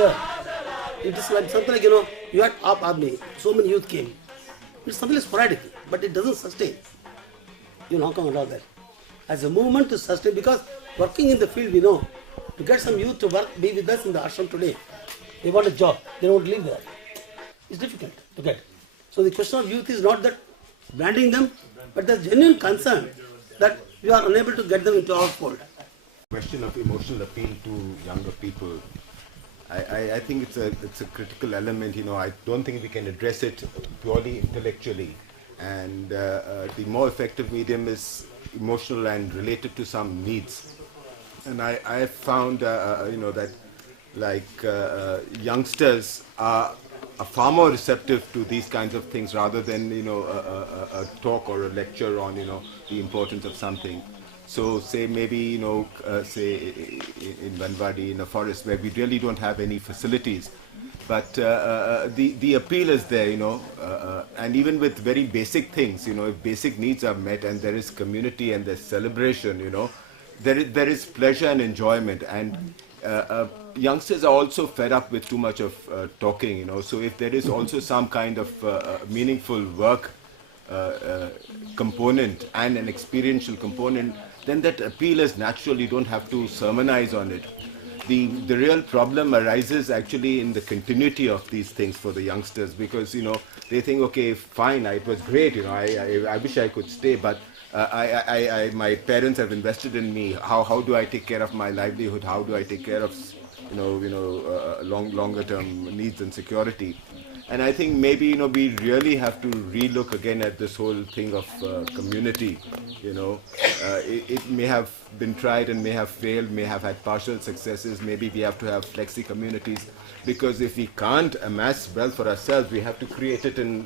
disturb. It is like something like, you had Aap Aadmi, so many youth came. It's something like sporadic, but it doesn't sustain. Hong Kong and all that. As a movement to sustain, because working in the field, we know, to get some youth to work, be with us in the ashram today, they want a job, they don't live there. It's difficult to get. So the question of youth is not that branding them, but the genuine concern that we are unable to get them into our fold. Question of emotional appeal to younger people. I think it's a critical element. I don't think we can address it purely intellectually, and the more effective medium is emotional and related to some needs. And I found that youngsters are far more receptive to these kinds of things rather than a talk or a lecture on the importance of something. So say maybe say in Banwadi, in a forest where we really don't have any facilities, but the appeal is there, and even with very basic things, if basic needs are met and there is community and there's celebration, there is pleasure and enjoyment. And youngsters are also fed up with too much of talking, so if there is also some kind of meaningful work component and an experiential component, then that appeal is natural. You don't have to sermonize on it. The real problem arises actually in the continuity of these things for the youngsters, because they think, okay, fine, it was great, I wish I could stay, but my parents have invested in me. How do I take care of my livelihood? How do I take care of longer term needs and security? And I think maybe we really have to relook again at this whole thing of community. It may have been tried and may have failed, may have had partial successes. Maybe we have to have flexi communities, because if we can't amass wealth for ourselves, we have to create it in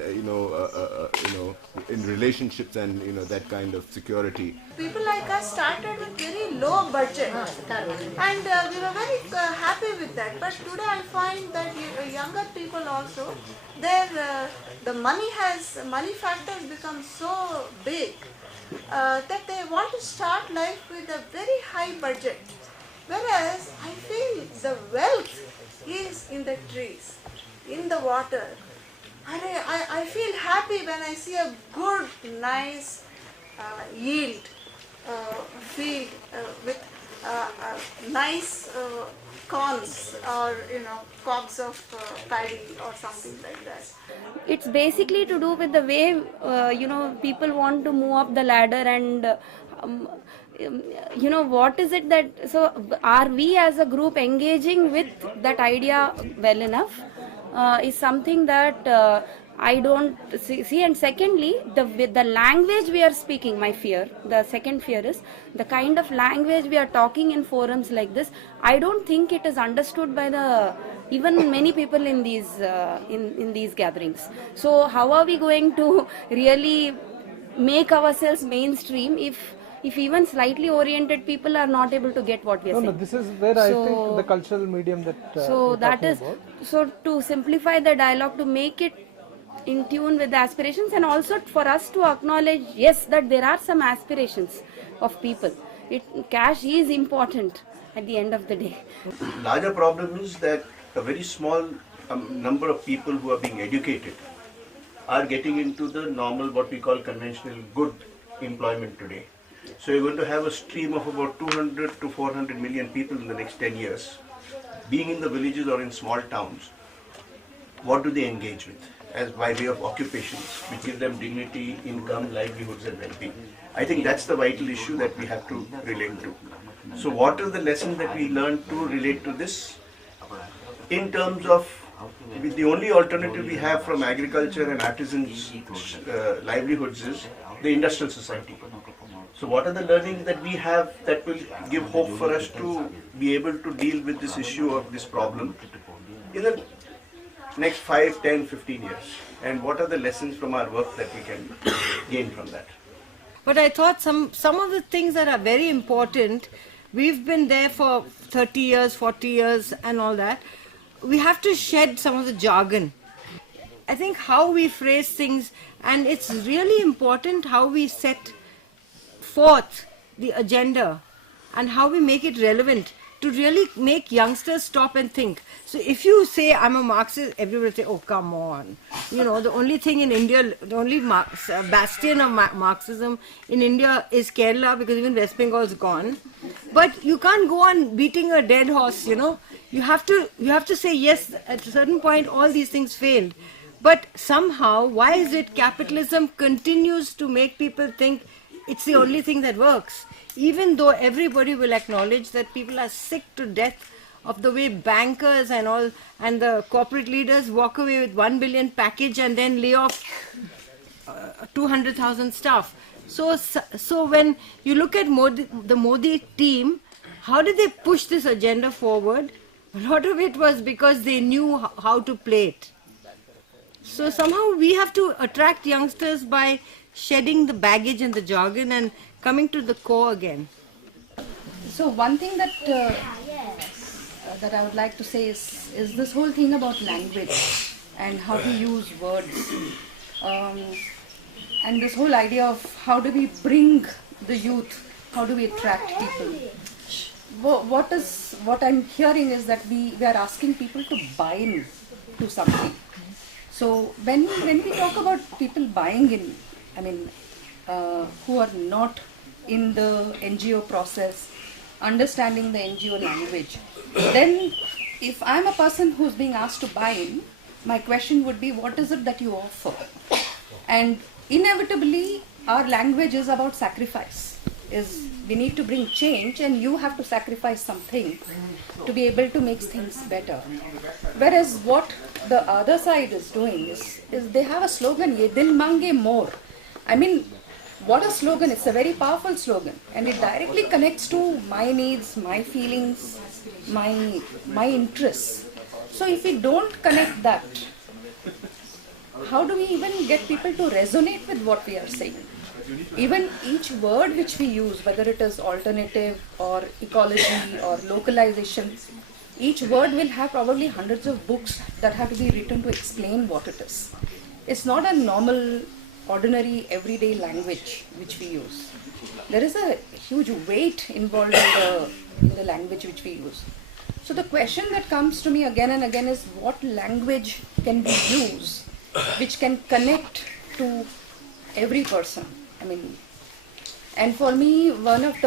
in relationships and that kind of security. People like us started with very low budget, and we were very happy with that. But today I find that younger people also, the money factor has become so big that they want to start life with a very high budget. Whereas I feel the wealth is in the trees, in the water. I feel happy when I see a good, nice yield field with nice corns or cobs of paddy or something like that. It's basically to do with the way people want to move up the ladder, and what is it that, so are we as a group engaging with that idea well enough is something that I don't see. And secondly, the language we are speaking, the second fear is the kind of language we are talking in forums like this. I don't think it is understood by even many people in these in these gatherings. So how are we going to really make ourselves mainstream if even slightly oriented people are not able to get what we are saying? No, this is where I think the cultural medium that so that is about. So to simplify the dialogue, to make it in tune with the aspirations, and also for us to acknowledge, yes, that there are some aspirations of people. Cash is important at the end of the day. Larger problem is that a very small number of people who are being educated are getting into the normal, what we call conventional good employment today. So you're going to have a stream of about 200 to 400 million people in the next 10 years. Being in the villages or in small towns, what do they engage with as by way of occupations which give them dignity, income, livelihoods and well-being? I think that's the vital issue that we have to relate to. So what are the lessons that we learn to relate to this? In terms of the only alternative we have from agriculture and artisans' livelihoods is the industrial society. So what are the learnings that we have that will give hope for us to be able to deal with this issue of this problem in the next 5, 10, 15 years? And what are the lessons from our work that we can gain from that? But I thought some of the things that are very important, we've been there for 30 years, 40 years and all that. We have to shed some of the jargon. I think how we phrase things, and it's really important how we set forth the agenda and how we make it relevant to really make youngsters stop and think. So if you say I'm a Marxist, everybody will say, oh come on. You know, the only thing in India, the only bastion of Marxism in India is Kerala, because even West Bengal is gone. But you can't go on beating a dead horse, you know. You have to say yes, at a certain point all these things failed. But somehow, why is it capitalism continues to make people think it's the only thing that works? Even though everybody will acknowledge that people are sick to death of the way bankers and all and the corporate leaders walk away with 1 billion package and then lay off 200,000 staff. So when you look at the Modi team, how did they push this agenda forward? A lot of it was because they knew how to play it. So somehow we have to attract youngsters by shedding the baggage and the jargon and coming to the core again. So one thing that I would like to say is this whole thing about language and how to use words, and this whole idea of how do we bring the youth, how do we attract people. What I'm hearing is that we are asking people to buy in to something. So when we talk about people buying in, I mean, who are not in the NGO process, understanding the NGO language, then if I'm a person who's being asked to buy in, my question would be, what is it that you offer? And inevitably, our language is about sacrifice. We need to bring change, and you have to sacrifice something to be able to make things better. Whereas what the other side is doing is they have a slogan, Ye Dil Mange More. I mean, what a slogan. It's a very powerful slogan, and it directly connects to my needs, my feelings, my interests. So if we don't connect that, how do we even get people to resonate with what we are saying? Even each word which we use, whether it is alternative or ecology or localization, each word will have probably hundreds of books that have to be written to explain what it is. It's not a normal, ordinary, everyday language which we use. There is a huge weight involved in the language which we use. So the question that comes to me again and again is, what language can we use which can connect to every person? I mean, and for me, one of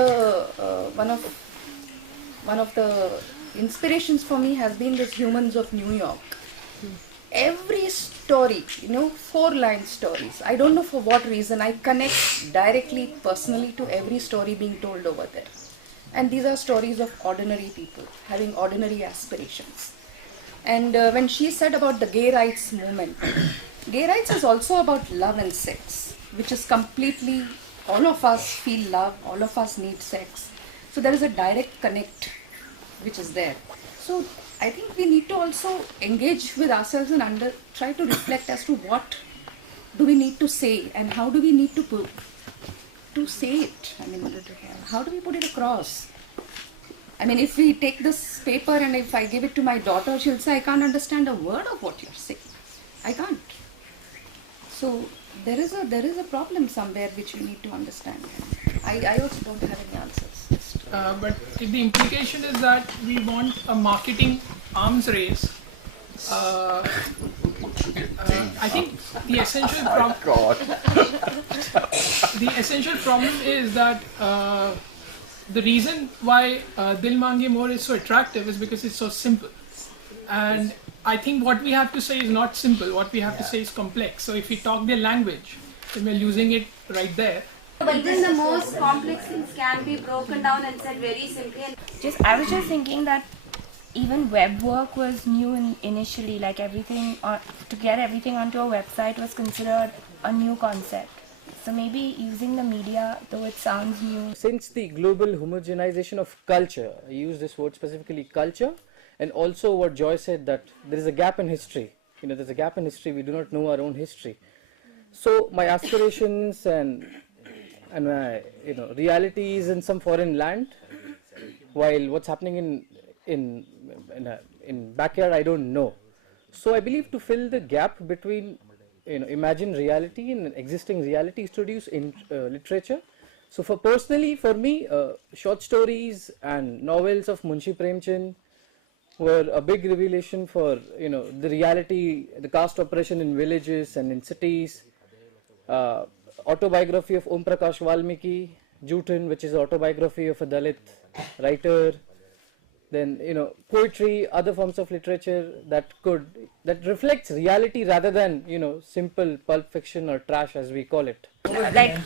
the inspirations for me has been this Humans of New York. Every story, 4-line stories. I don't know for what reason, I connect directly, personally to every story being told over there. And these are stories of ordinary people having ordinary aspirations. And when she said about the gay rights movement, gay rights is also about love and sex, which is completely, all of us feel love, all of us need sex. So there is a direct connect which is there. So I think we need to also engage with ourselves and try to reflect as to what do we need to say and how do we need to say it. I mean, how do we put it across? I mean, if we take this paper and if I give it to my daughter, she'll say, I can't understand a word of what you're saying. I can't. So there is a problem somewhere which we need to understand. I also don't have any answers. But the implication is that we want a marketing arms race. I think the essential problem is that the reason why Dil Mange More is so attractive is because it's so simple. And I think what we have to say is not simple. What we have to say is complex. So if we talk their language, then we're losing it right there. But then the most complex things can be broken down and said very simply. I was just thinking that even web work was new initially, like everything, to get everything onto a website was considered a new concept. So maybe using the media, though it sounds new. Since the global homogenization of culture, I use this word specifically culture, and also what Joy said, that there is a gap in history. There's a gap in history, we do not know our own history. So my aspirations and my reality is in some foreign land, while what's happening in backyard I don't know. So I believe to fill the gap between imagined reality and existing reality is to use in literature, So for me, short stories and novels of Munshi Premchand were a big revelation for the reality, the caste oppression in villages and in cities. Autobiography of Om Prakash Valmiki, Jutin, which is autobiography of a Dalit writer. Then poetry, other forms of literature that reflects reality rather than simple pulp fiction or trash as we call it. Like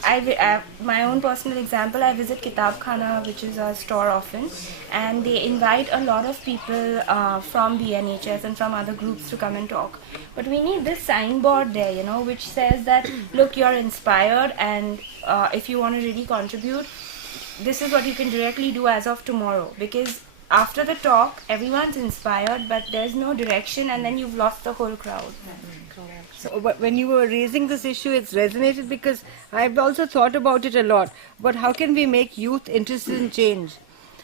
my own personal example, I visit Kitab Khana, which is a store often, and they invite a lot of people from the NHS and from other groups to come and talk. But we need this signboard there, which says that look, you're inspired, and if you want to really contribute, this is what you can directly do as of tomorrow, because after the talk, everyone's inspired, but there's no direction, and then you've lost the whole crowd. So, but when you were raising this issue, it's resonated because I've also thought about it a lot. But how can we make youth interested in change?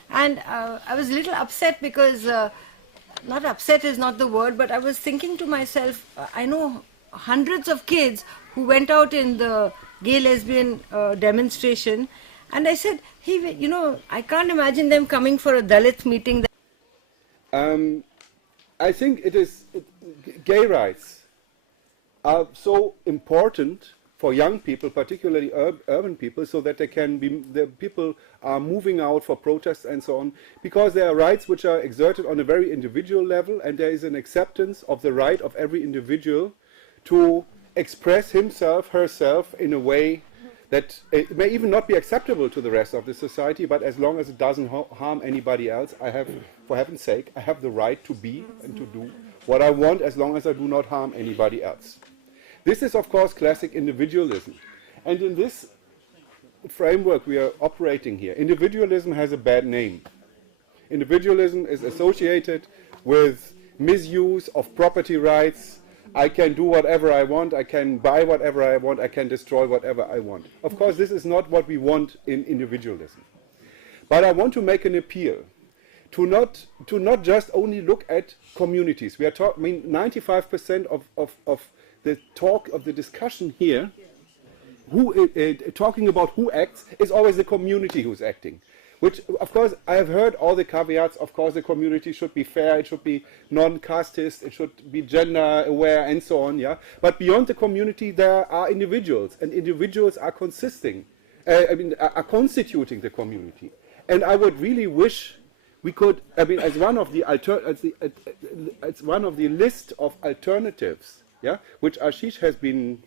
And I was a little upset because, not upset is not the word, but I was thinking to myself, I know hundreds of kids who went out in the gay lesbian demonstration, and I said, hey, I can't imagine them coming for a Dalit meeting. I think gay rights are so important for young people, particularly urban people, so that the people are moving out for protests and so on, because there are rights which are exerted on a very individual level, and there is an acceptance of the right of every individual to express himself, herself in a way that it may even not be acceptable to the rest of the society, but as long as it doesn't harm anybody else, for heaven's sake, I have the right to be and to do what I want as long as I do not harm anybody else. This is, of course, classic individualism. And in this framework we are operating here, individualism has a bad name. Individualism is associated with misuse of property rights. I can do whatever I want, I can buy whatever I want, I can destroy whatever I want. Of course, this is not what we want in individualism. But I want to make an appeal to not just only look at communities. We are 95% of the talk, of the discussion here, talking about who acts, is always the community who's acting. Which, of course, I have heard all the caveats. Of course, the community should be fair, it should be non-casteist, it should be gender aware, and so on. Yeah. But beyond the community, there are individuals, and individuals are constituting the community. And I would really wish we could. As one of the list of alternatives, yeah, which Ashish has been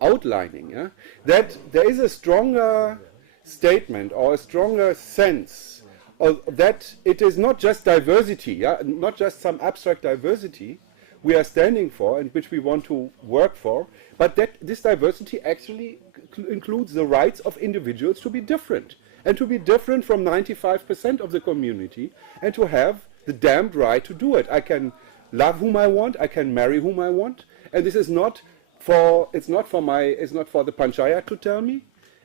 outlining, yeah, that there is a stronger statement or a stronger sense of that it is not just diversity, yeah, not just some abstract diversity we are standing for and which we want to work for, but that this diversity actually includes the rights of individuals to be different, and to be different from 95% of the community, and to have the damned right to do it. I can love whom I want, I can marry whom I want, and this is not for the panchayat to tell me.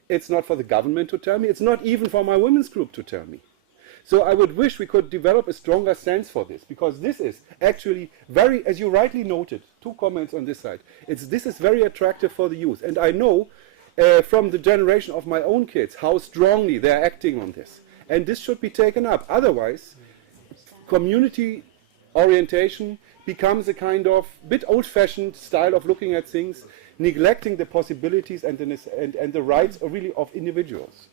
It's not for the government to tell me. It's not even for my women's group to tell me. So I would wish we could develop a stronger sense for this, because this is actually very, as you rightly noted, 2 comments on this side. This is very attractive for the youth. And I know from the generation of my own kids how strongly they're acting on this. And this should be taken up. Otherwise, community orientation becomes a kind of bit old-fashioned style of looking at things, neglecting the possibilities and the rights really of individuals.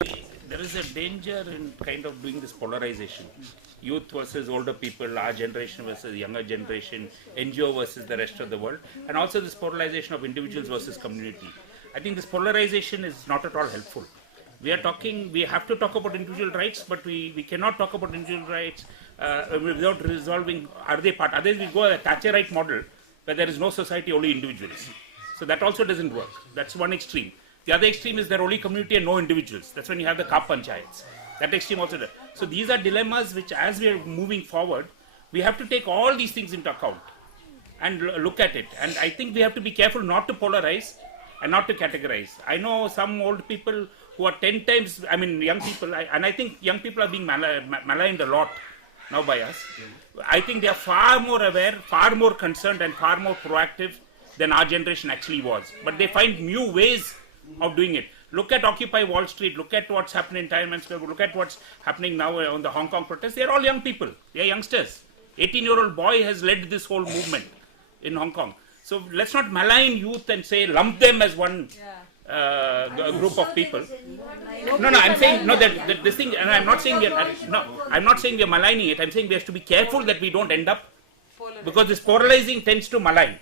There is a danger in kind of doing this polarization. Youth versus older people, our generation versus younger generation, NGO versus the rest of the world, and also this polarization of individuals versus community. I think this polarization is not at all helpful. We have to talk about individual rights, but we cannot talk about individual rights without resolving, are they part? Otherwise we go a Thatcherite model where there is no society, only individuals. So that also doesn't work. That's one extreme. The other extreme is there only community and no individuals. That's when you have the Kap Panchayats. That extreme also does. So these are dilemmas which, as we are moving forward, we have to take all these things into account and look at it. And I think we have to be careful not to polarize and not to categorize. I know some old people who are 10 times, young people, and I think young people are being maligned a lot now by us. I think they are far more aware, far more concerned, and far more proactive than our generation actually was. But they find new ways of doing it. Look at Occupy Wall Street, look at what's happening in Tiananmen Square, look at what's happening now on the Hong Kong protests. They're all young people, they're youngsters. 18-year-old boy has led this whole movement in Hong Kong. So let's not malign youth and say, lump them as one group of people. No, I'm saying, no, that this thing, and I'm not saying we're maligning it, I'm saying we have to be careful that we don't end up, because this polarizing tends to malign.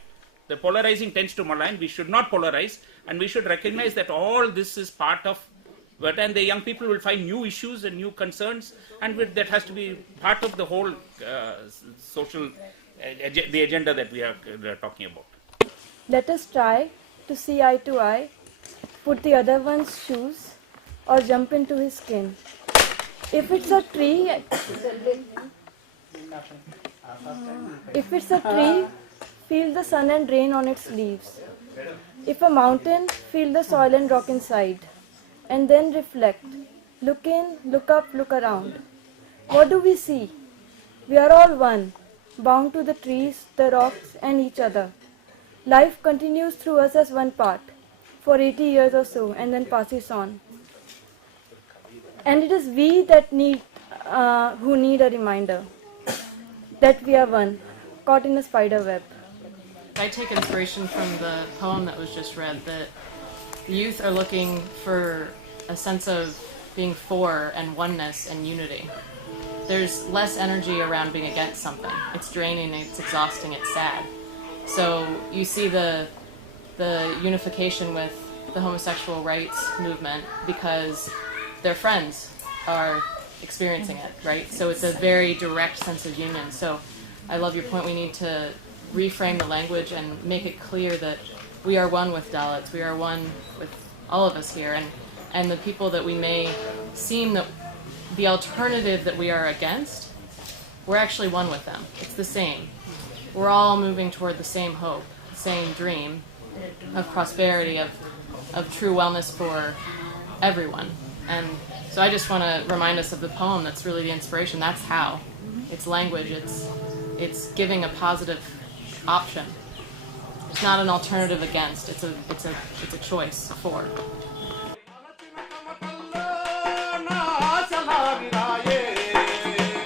The polarizing tends to malign. We should not polarize, and we should recognize that all this is part of what, and the young people will find new issues and new concerns, and that has to be part of the whole social the agenda that we are talking about. Let us try to see eye to eye, put the other one's shoes, or jump into his skin. If it's a tree, feel the sun and rain on its leaves. If a mountain, feel the soil and rock inside. And then reflect. Look in, look up, look around. What do we see? We are all one, bound to the trees, the rocks, and each other. Life continues through us as one part, for 80 years or so, and then passes on. And it is we that who need a reminder that we are one, caught in a spider web. I take inspiration from the poem that was just read, that the youth are looking for a sense of being for and oneness and unity. There's less energy around being against something. It's draining, it's exhausting, it's sad. So you see the unification with the homosexual rights movement because their friends are experiencing it, right? So it's a very direct sense of union. So I love your point. We need to reframe the language and make it clear that we are one with Dalits, we are one with all of us here, and the people that we may seem that the alternative that we are against, we're actually one with them. It's the same. We're all moving toward the same hope, the same dream of prosperity, of true wellness for everyone. And so I just want to remind us of the poem that's really the inspiration. That's how. It's language, it's giving a positive option. It's not an alternative against, it's a choice for.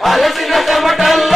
Alasina Tamatalla